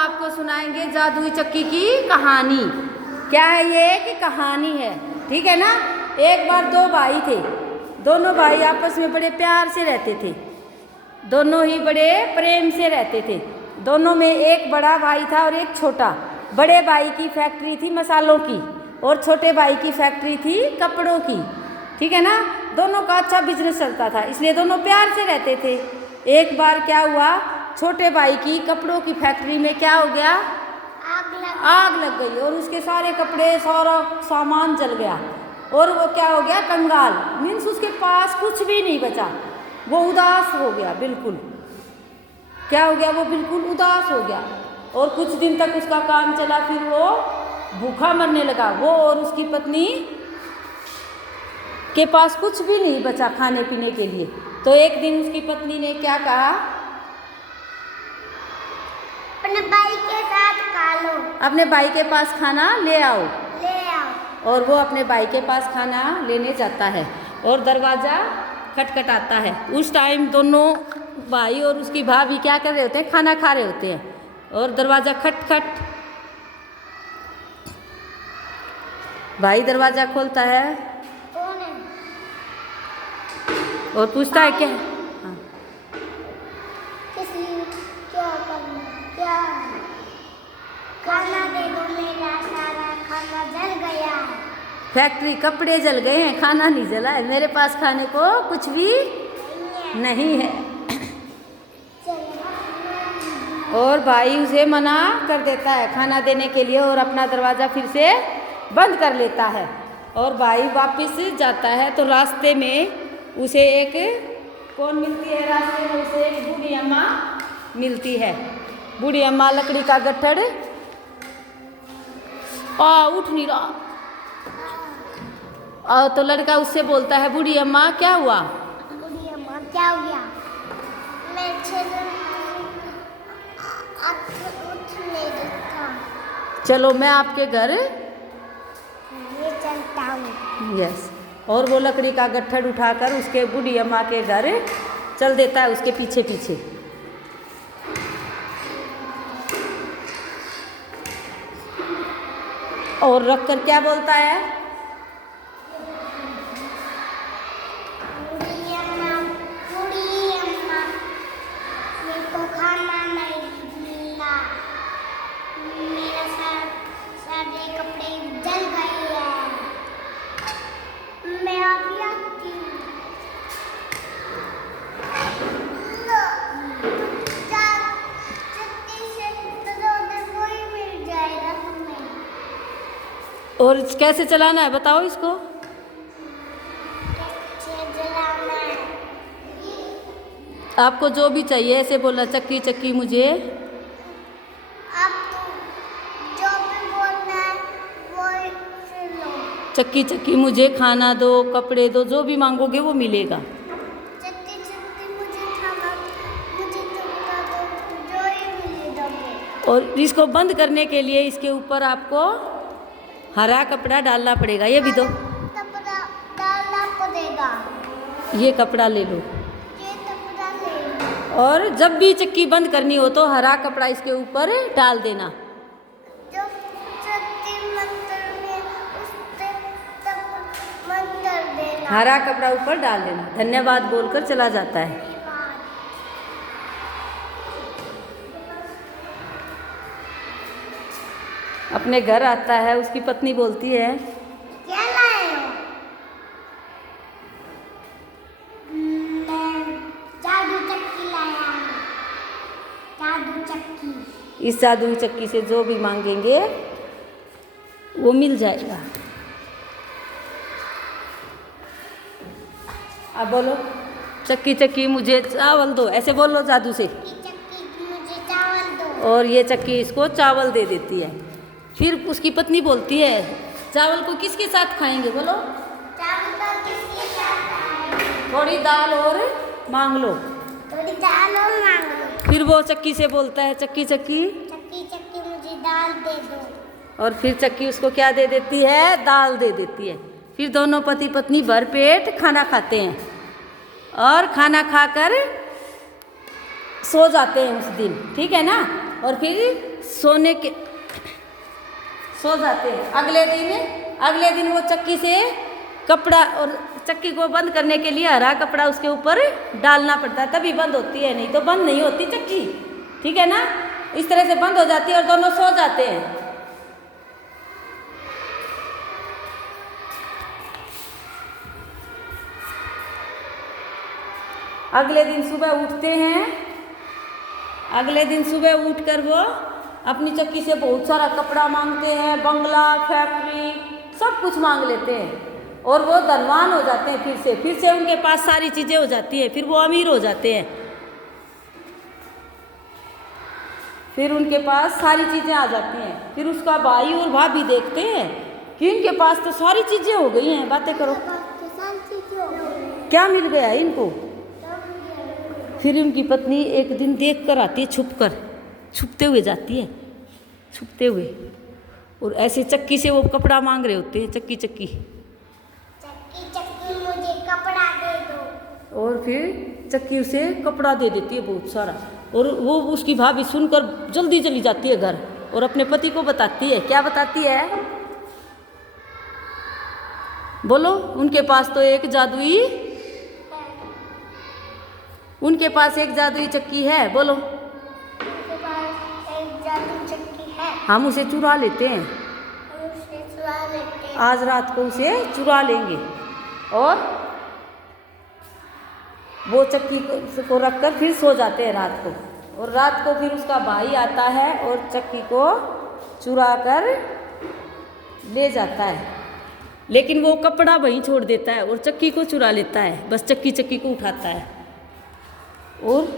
आपको सुनाएंगे जादुई चक्की की कहानी। क्या है ये कि कहानी है, ठीक है ना। एक बार दो भाई थे, दोनों भाई आपस में बड़े प्यार से रहते थे, दोनों ही बड़े प्रेम से रहते थे। दोनों में एक बड़ा भाई था और एक छोटा। बड़े भाई की फैक्ट्री थी मसालों की और छोटे भाई की फैक्ट्री थी कपड़ों की, ठीक है ना। दोनों का अच्छा बिजनेस चलता था, इसलिए दोनों प्यार से रहते थे। एक बार क्या हुआ, छोटे भाई की कपड़ों की फैक्ट्री में क्या हो गया, आग लग गई और उसके सारे कपड़े सारा सामान जल गया और वो क्या हो गया, कंगाल। मीन्स उसके पास कुछ भी नहीं बचा, वो उदास हो गया बिल्कुल। क्या हो गया, वो बिल्कुल उदास हो गया और कुछ दिन तक उसका काम चला। फिर वो भूखा मरने लगा, वो और उसकी पत्नी के पास कुछ भी नहीं बचा खाने पीने के लिए। तो एक दिन उसकी पत्नी ने क्या कहा, अपने भाई के साथ खा लो, अपने भाई के पास खाना ले आओ। ले आओ। और वो अपने भाई के पास खाना लेने जाता है और दरवाज़ा खटखटाता है। उस टाइम दोनों भाई और उसकी भाभी क्या कर रहे होते हैं, खाना खा रहे होते हैं और दरवाज़ा खटखट। भाई दरवाज़ा खोलता है कौन है? और पूछता है क्या, हाँ, किसी क्या करना, क्या खाना दे दो, मेरा सारा खाना जल गया है। फैक्ट्री कपड़े जल गए हैं, खाना नहीं जला है, मेरे पास खाने को कुछ भी नहीं है। और भाई उसे मना कर देता है खाना देने के लिए और अपना दरवाज़ा फिर से बंद कर लेता है। और भाई वापस जाता है तो रास्ते में उसे एक कौन मिलती है, रास्ते में उसे एक बूढ़ी अम्मा मिलती है। बूढ़ी अम्मा लकड़ी का गट्ठड़ उठ नहीं रहा। तो लड़का उससे बोलता है, बूढ़ी अम्मा क्या हुआ? बूढ़ी अम्मा क्या हो गया? मैं उठ नहीं देता। चलो मैं आपके घर ये चलता हूँ। यस। और वो लकड़ी का गट्ठड़ उठाकर उसके बूढ़ी अम्मा के घर चल देता है उसके पीछे पीछे। और रखकर क्या बोलता है, बूढ़ी अम्मा, मेरे को खाना नहीं मिला, मेरा सारे कपड़े जल गए हैं, मैं अभी आती हूँ। मिल जाएगा तुम्हें। और कैसे चलाना है बताओ इसको। आपको जो भी चाहिए ऐसे बोलना, चक्की चक्की मुझे, अब जो भी बोलना है वो सुन लो। चक्की चक्की मुझे खाना दो, कपड़े दो, जो भी मांगोगे वो मिलेगा। चक्की चक्की मुझे खाना, मुझे कपड़ा दो, जो ही मिले दोगे। और इसको बंद करने के लिए इसके ऊपर आपको हरा कपड़ा डालना पड़ेगा। ये भी दो, कपड़ा डालना पड़ेगा। ये कपड़ा ले लो। ये कपड़ा ले लो। और जब भी चक्की बंद करनी हो तो हरा कपड़ा इसके ऊपर डाल देना। जो चक्की मंदिर में उससे तब बंद कर देना। हरा कपड़ा ऊपर डाल देना। धन्यवाद बोलकर चला जाता है। अपने घर आता है, उसकी पत्नी बोलती है, क्या लाए हो? मैं जादू चक्की लाया हूँ। जादू चक्की। इस जादुई चक्की से जो भी मांगेंगे वो मिल जाएगा। अब बोलो, चक्की चक्की मुझे चावल दो, ऐसे बोलो जादू से। चक्की मुझे चावल दो। और ये चक्की इसको चावल दे देती है। फिर उसकी पत्नी बोलती है, चावल को किसके साथ खाएंगे बोलो। चावल तो किसके साथ खाएंगे? थोड़ी दाल और मांग लो। थोड़ी दाल और मांग लो। फिर वो चक्की से बोलता है, चक्की चक्की, चक्की चक्की मुझे दाल दे दो। और फिर चक्की उसको क्या दे देती है, दाल दे देती है। फिर दोनों पति पत्नी भरपेट खाना खाते हैं और खाना खाकर सो जाते हैं उस दिन, ठीक है ना। और फिर सो जाते हैं। अगले दिन वो चक्की से कपड़ा, और चक्की को बंद करने के लिए हरा कपड़ा उसके ऊपर डालना पड़ता है, तभी बंद होती है, नहीं तो बंद नहीं होती चक्की। ठीक है ना, इस तरह से बंद हो जाती है और दोनों सो जाते हैं। अगले दिन सुबह उठते हैं। अगले दिन सुबह उठकर वो अपनी चक्की से बहुत सारा कपड़ा मांगते हैं, बंगला, फैक्ट्री, सब कुछ मांग लेते हैं और वो धनवान हो जाते हैं। फिर से उनके पास सारी चीज़ें हो जाती हैं, फिर वो अमीर हो जाते हैं। फिर उनके पास सारी चीज़ें आ जाती हैं। फिर उसका भाई और भाभी देखते हैं कि इनके पास तो सारी चीज़ें हो गई हैं। बातें करो, क्या मिल गया इनको। फिर उनकी पत्नी एक दिन देख कर आती है, छुपते हुए जाती है, छुपते हुए, और ऐसे चक्की से वो कपड़ा मांग रहे होते हैं। चक्की मुझे कपड़ा दे दो। और फिर चक्की उसे कपड़ा दे देती है बहुत सारा, और वो उसकी भाभी सुनकर जल्दी चली जाती है घर और अपने पति को बताती है। क्या बताती है, बोलो। उनके पास एक जादुई चक्की है, बोलो। उनके पास एक जादुई चक्की है, हम उसे चुरा लेते हैं, आज रात को उसे चुरा लेंगे। और वो चक्की को रखकर फिर सो जाते हैं रात को। और रात को फिर उसका भाई आता है और चक्की को चुरा कर ले जाता है, लेकिन वो कपड़ा वहीं छोड़ देता है और चक्की को चुरा लेता है। बस चक्की को उठाता है और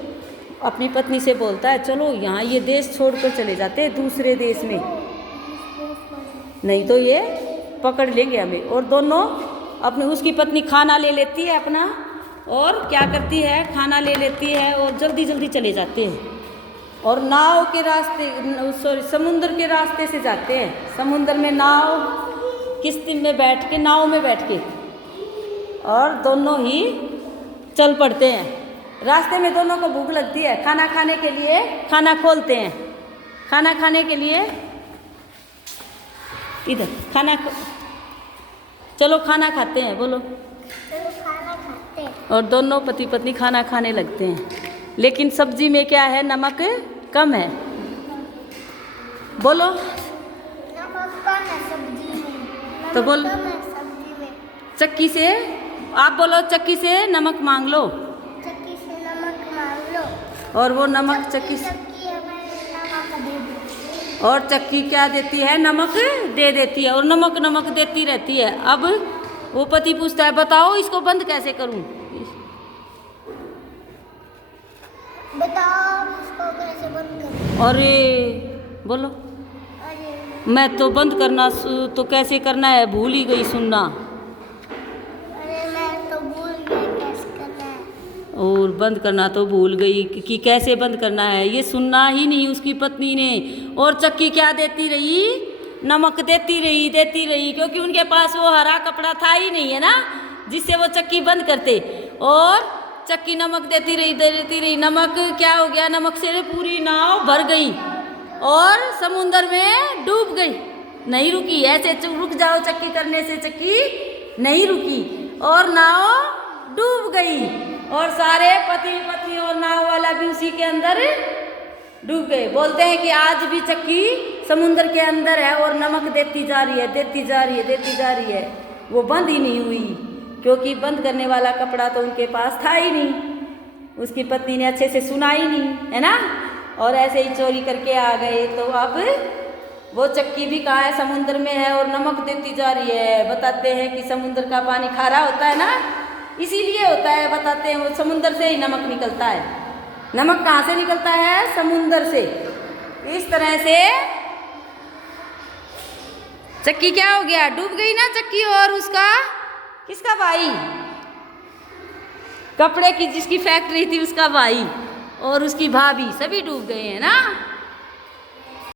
अपनी पत्नी से बोलता है, चलो यहाँ ये देश छोड़कर चले जाते हैं दूसरे देश में, नहीं तो ये पकड़ लेंगे हमें। और दोनों उसकी पत्नी खाना ले लेती है अपना, और क्या करती है, खाना ले लेती है और जल्दी चले जाते हैं। और समुद्र के रास्ते से जाते हैं। समुद्र में किश्ती में बैठ के और दोनों ही चल पड़ते हैं। रास्ते में दोनों को भूख लगती है, खाना खाने के लिए खाना खोलते हैं। खाना खाने के लिए चलो खाना खाते हैं, बोलो। चलो खाना खाते हैं। और दोनों पति पत्नी खाना खाने लगते हैं, लेकिन सब्जी में क्या है, नमक कम है, बोलो। नमक कम है सब्जी में, तो बोलो सब्जी में। चक्की से, आप बोलो, चक्की से नमक मांग लो। चक्की से नमक मांग लो। और वो नमक चक्की और चक्की क्या देती है, नमक दे देती है और नमक देती रहती है। अब वो पति पूछता है, बताओ इसको बंद कैसे करूं। बताओ इसको कैसे बंद करूं। अरे बोलो, मैं तो बंद करना तो कैसे करना है भूल ही गई सुनना। अरे मैं तो भूल गई कैसे करना है। और बंद करना तो भूल गई कि कैसे बंद करना है, ये सुनना ही नहीं उसकी पत्नी ने। और चक्की क्या देती रही, नमक देती रही, क्योंकि उनके पास वो हरा कपड़ा था ही नहीं है ना, जिससे वो चक्की बंद करते। और चक्की नमक देती रही। नमक क्या हो गया, नमक से पूरी नाव भर गई और समुद्र में डूब गई। नहीं रुकी, ऐसे रुक जाओ चक्की करने से चक्की नहीं रुकी और नाव डूब गई। और सारे पति पत्नी और नाव वाला भी उसी के अंदर डूब गए। बोलते हैं कि आज भी चक्की समुद्र के अंदर है और नमक देती जा रही है, वो बंद ही नहीं हुई, क्योंकि बंद करने वाला कपड़ा तो उनके पास था ही नहीं। उसकी पत्नी ने अच्छे से सुना ही नहीं, है ना, और ऐसे ही चोरी करके आ गए। तो अब वो चक्की भी कहाँ है, समुद्र में है और नमक देती जा रही है। बताते हैं कि समुद्र का पानी खारा होता है ना, इसीलिए होता है, बताते हैं वो समुद्र से ही नमक निकलता है। नमक कहाँ से निकलता है, समुद्र से। इस तरह से चक्की क्या हो गया, डूब गई ना चक्की। और उसका किसका भाई, कपड़े की जिसकी फैक्ट्री थी उसका भाई और उसकी भाभी सभी डूब गए हैं ना।